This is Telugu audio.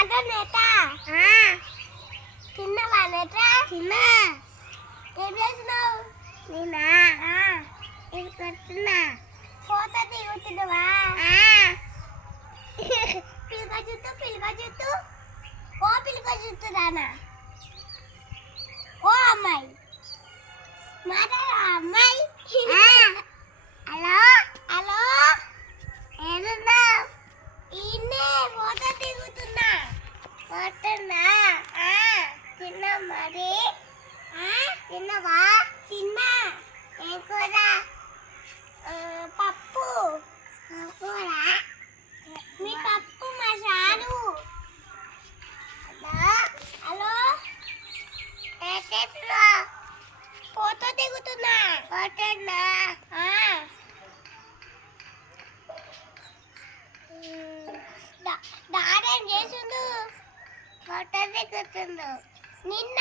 అదో నేత తిన్నావా నేత? తిన్నా. ఏం చేస్తున్నావు? నేనా ఇక్కడున్నా. ఫోటో దిగుతున్నావా? పిలుక జుట్టు ఓ పిలుక జుట్టుదానా? ఓ అమ్మాయి మాట్లాడు అమ్మాయి. హలో హలో ఏడున్నావు? ఈయనే ఫోటో దిగుతున్నా. ఫోటోనా? తిన్నా మరి. తిన్నావా? తిన్నా. ఏం కూర? పప్పు. కూర మీ పప్పు మసాలు. హలో హలో ఏ చేస్తున్నావు? ఫోటో దిగుతున్నా. ఫోటోనా? డాడీ ఏం చేసిండు? ఫోటో దిగుతుండు. నిన్న